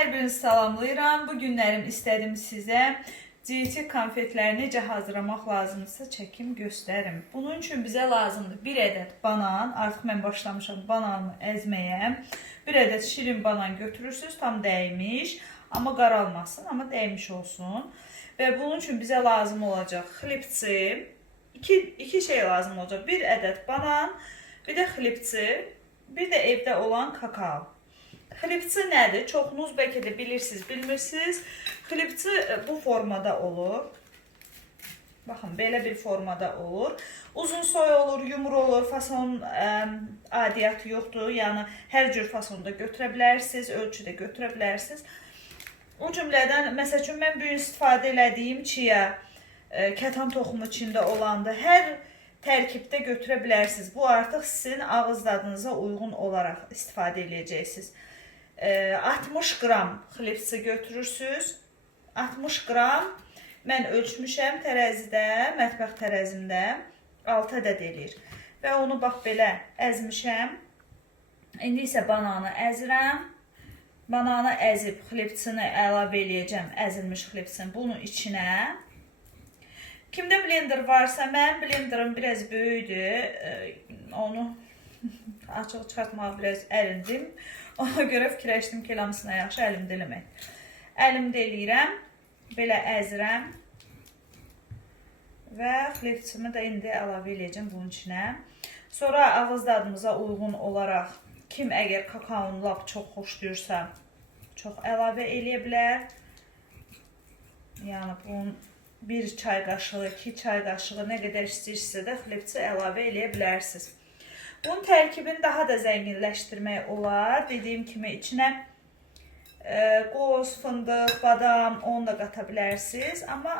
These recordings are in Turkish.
Hər birinizi salamlayıram. Bu günlərim istədim sizə GT konfetləri necə hazırlamaq lazımdırsa çəkim göstərim. Bunun üçün bizə lazımdır 1 ədəd banan. Artıq mən başlamışam bananı əzməyə. 1 ədəd şirin banan götürürsüz, tam dəymiş, amma qaralmasın, amma dəymiş olsun. Və bunun üçün bizə lazım olacaq xlipçi. 2 2 şey lazım olacaq. 1 ədəd banan, bir də xlipçi, bir də evdə olan kakao. Xlipçi nədir? Çoxunuz bəlkə də bilirsiniz, bilmirsiniz. Xlipçi e, bu formada olur. Baxın, belə bir formada olur. Uzun soy olur, yumru olur, fason ə, adiyyatı yoxdur. Yəni hər cür fasonda götürə bilərsiniz, ölçüdə götürə bilərsiniz. O cümlədən məsəl üçün mən bu gün istifadə elədiyim çiyə, ə, kətan toxumu içində olanda hər tərkibdə götürə bilərsiniz. Bu artıq sizin ağız dadınıza uyğun olaraq istifadə edəcəksiniz. Ə, 60 qram xlipsi götürürsüz. 60 qram mən ölçmüşəm tərəzidə, mətbəx tərəzimdə 6 ədəd eləyir. Və onu bax belə əzmişəm. İndi isə bananı əzirəm. Bananı əzib xlipsini əlavə eləyəcəm, əzilmiş xlipsini bunun içinə. Kimdə blender varsa, mənim blenderim biraz böyükdür. Ə, Onu açıq çıxartmağa biraz ərindim. Ona görə fikirləşdim ki, eləmsinə yaxşı əlimdə eləmək. Əlimdə eləyirəm. Belə əzirəm. Və xlipsimi də indi əlavə eləyəcəm bunun içinə. Sonra ağız dadımıza uyğun olaraq kim əgər kakaonu lap çox xoşlayırsa, çox əlavə eləyə bilər. Yəni bunun 1 çay qaşığı, 2 çay qaşığı nə qədər istəyirsinizsə də xlipsi əlavə eləyə bilərsiniz. Bunun tərkibini daha da zənginləşdirmək olar. Dediyim kimi içinə e, qoz, fındıq, badam, onu da qata bilərsiniz. Amma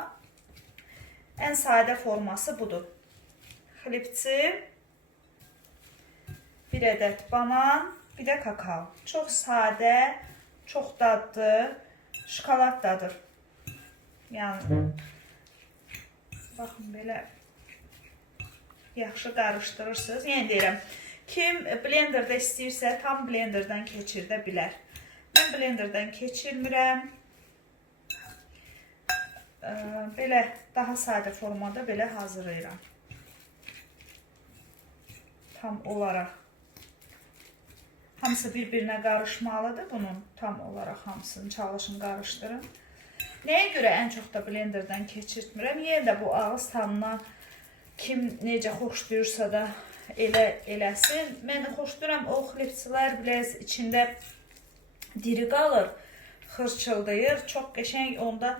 ən sadə forması budur. Xlipçi, bir ədəd banan, bir də kakao. Çox sadə, çox dadlı, şokolad dadır. Yəni baxın belə yaxşı qarışdırırsınız. Yəni deyirəm, kim blenderdə istəyirsə tam blenderdən keçirdə bilər. Mən blenderdən keçirmirəm. Belə daha sadə formada belə hazırlayıram. Tam olaraq. Hamısı bir-birinə qarışmalıdır bunun. Tam olaraq hamısını çalışın qarışdırın. Nəyə görə ən çox da blenderdən keçirtmirəm? Yenə də bu ağız tamına kim necə xoşlayırsa da elə eləsin. Mən xoşlayıram o xlipsilər biraz içində diri qalır, xırçıldayır, çox qəşəng onda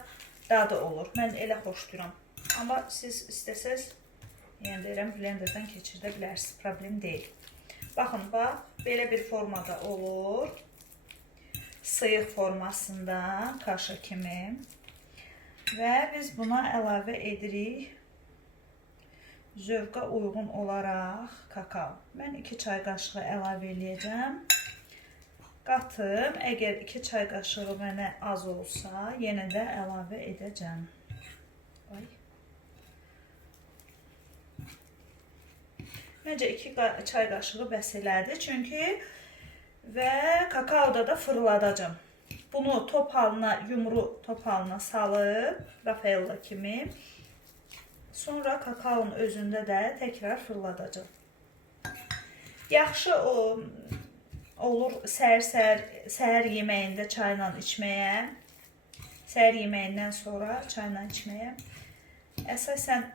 dadı olur. Mən elə xoşlayıram. Amma siz istəsəz, yəni deyirəm, blenderdən keçirdə bilərsiniz, problem deyil. Baxın, bax, belə bir formada olur. Sıyıq formasında, kaşa kimi. Və biz buna əlavə edirik zövqa uyğun olaraq kakao. Mən 2 çay qaşığı əlavə eləyəcəm. Qatım, əgər 2 çay qaşığı mənə az olsa, yenə də əlavə edəcəm. Ay. Məncə 2 çay qaşığı bəs elədi, çünki və kakaoda da fırladacam. Bunu top halına, yumru top halına salıb, Rafaella kimi Sonra kakaonun özündə də təkrar fırladacam. Yaxşı o olur səhər-səhər səhər yeməyində çayla içməyə. Səhər yeməyindən sonra çayla içməyə. Əsasən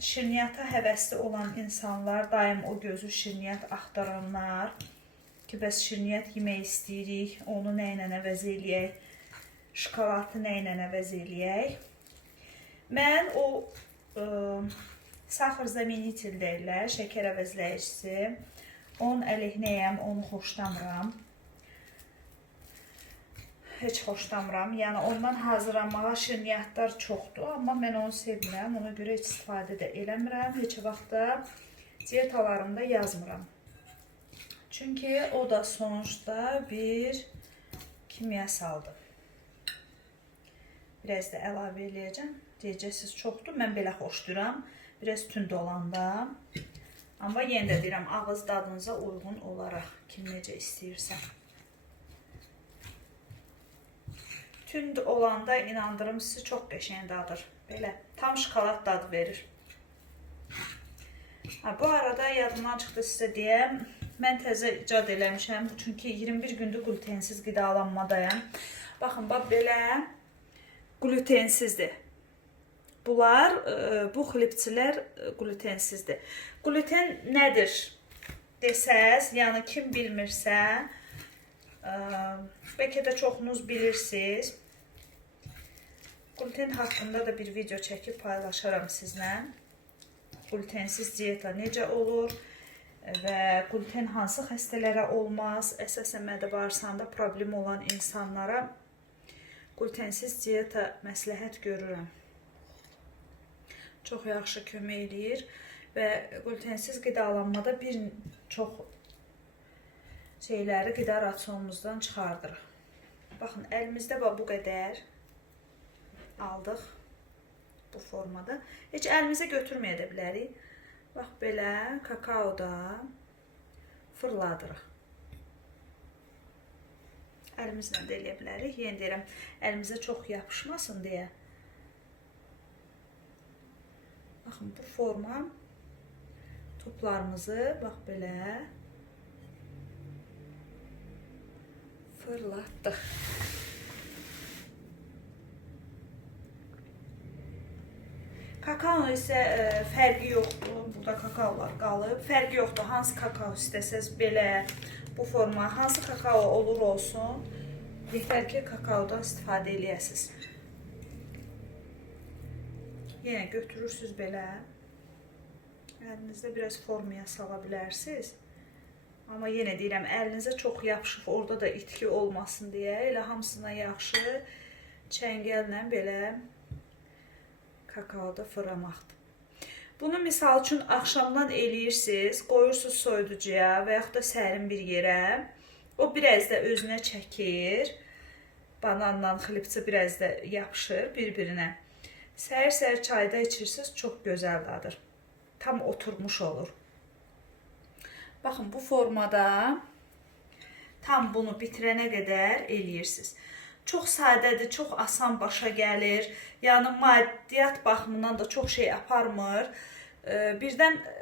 şirniyyata həvəsli olan insanlar, daim o gözü şirniyyat axtaranlar ki, bəs şirniyyat yemək istəyirik, onu nə ilə əvəz eləyək? Şokoladlı nə ilə əvəz eləyək? Mən o ə, saxır zamenitil deyirlər, şəkər əvəzləyicisi. Onun əleyhinəyəm, onu xoşlamıram. Heç xoşlamıram. Yəni ondan hazırlamağa şirniyyatlar çoxdur, amma mən onu sevmirəm. Ona görə heç istifadə də eləmirəm. Heç vaxt da yazmıram. Çünki o da sonuçta bir kimyasaldır. Biraz da əlavə eləyəcəm. Deyəcəksiniz çoxdur. Mən belə xoşlayıram. Biraz tünd olanda. Amma yenə də deyirəm, ağız dadınıza uyğun olaraq kim necə istəyirsə. Tünd olanda inandırım sizi çox qəşəng dadır. Belə tam şokolad dadı verir. Ha, bu arada yadımdan çıxdı sizə deyəm. Mən təzə icad eləmişəm. Çünki 21 gündür glutensiz qidalanmadayam. Baxın, bax belə glutensizdir. Bunlar, e, bu xlipçilər e, glutensizdir. Gluten nədir desəz, yəni kim bilmirsə, e, bəlkə də çoxunuz bilirsiniz. Gluten haqqında da bir video çəkib paylaşaram sizlə. Glutensiz diyeta necə olur və gluten hansı xəstələrə olmaz, əsasən mədə bağırsağında problem olan insanlara glutensiz diyeta məsləhət görürəm. Çox yaxşı kömək eləyir və glutensiz qidalanmada bir çox şeyləri qida rasionumuzdan çıxardırıq. Baxın, əlimizdə bu qədər aldıq bu formada. Heç əlimizə götürməyə də bilərik. Bax belə kakaoda fırladırıq. Əlimizlə də eləyə bilərik. Yenə deyirəm, əlimizə çox yapışmasın deyə. Baxın, bu forma toplarımızı bax belə fırlatdıq. Kakao isə ə, fərqi yoxdur. Burada kakaolar qalıb. Fərqi yoxdur. Hansı kakao istəsəz belə bu forma, hansı kakao olur olsun, yetər ki kakaodan istifadə eləyəsiniz. Yenə götürürsüz belə. Əlinizdə biraz formaya sala bilərsiniz. Amma yenə deyirəm, əlinizə çox yapışıb orada da itki olmasın deyə elə hamısına yaxşı çəngəllə belə kakaoda fırlamaqdır. Bunu misal üçün axşamdan eləyirsiniz, qoyursunuz soyuducuya və yaxud da sərin bir yerə. O biraz da özünə çəkir. Bananla xlipçi biraz da yapışır bir-birinə. Səhər-səhər çayda içirsiniz, çox gözəl dadır. Tam oturmuş olur. Baxın bu formada tam bunu bitirənə qədər eləyirsiniz. Çox sadədir, çox asan başa gəlir. Yəni maddiyyat baxımından da çox şey aparmır. Ee, Birdən e,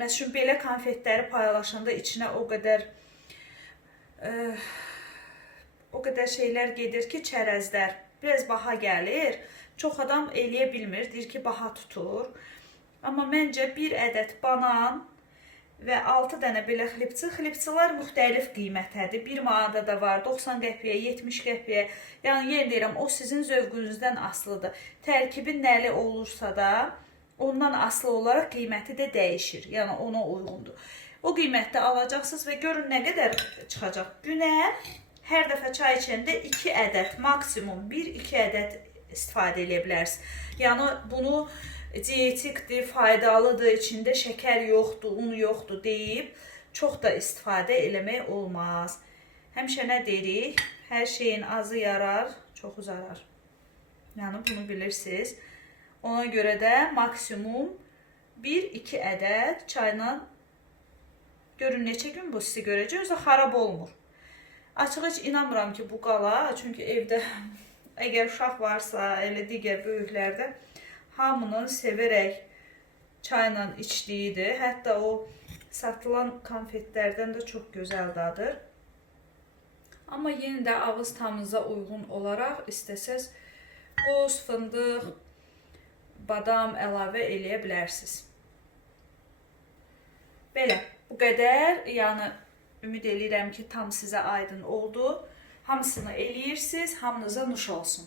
məsələn belə konfetləri paylaşanda içinə o qədər e, o qədər şeylər gedir ki, çərəzlər biraz baha gəlir. Çox adam eləyə bilmir, deyir ki, baha tutur. Amma məncə bir ədəd banan və 6 dənə belə xlipçi. Xlipçilər müxtəlif qiymətədir. 1 manata da var, 90 qəpiyə, 70 qəpiyə. Yəni yenə deyirəm, o sizin zövqünüzdən asılıdır. Tərkibi nəli olursa da ondan asılı olaraq qiyməti də dəyişir. Yəni ona uyğundur. O qiymətdə alacaqsınız və görün nə qədər çıxacaq. Günə hər dəfə çay içəndə 2 ədəd, maksimum 1-2 ədəd istifadə edə bilərsiniz. Yəni bunu dietikdir, faydalıdır, içində şəkər yoxdur, un yoxdur deyib çox da istifadə eləmək olmaz. Həmişə nə deyirik? Hər şeyin azı yarar, çoxu zarar. Yəni bunu bilirsiniz. Ona görə də maksimum 1-2 ədəd çayla görün neçə gün bu sizi görəcək, özü xarab olmur. Açıq heç inanmıram ki, bu qala, çünki evdə əgər uşaq varsa, elə digər böyüklərdə hamının sevərək çayla içdiyidir. Hətta o satılan konfetlərdən də çox gözəl dadır. Amma yenə də ağız tamınıza uyğun olaraq istəsəz qoz, fındıq, badam əlavə eləyə bilərsiniz. Belə, bu qədər. Yəni ümid eləyirəm ki, tam sizə aydın oldu. Hamısını eləyirsiniz. Hamınıza nuş olsun.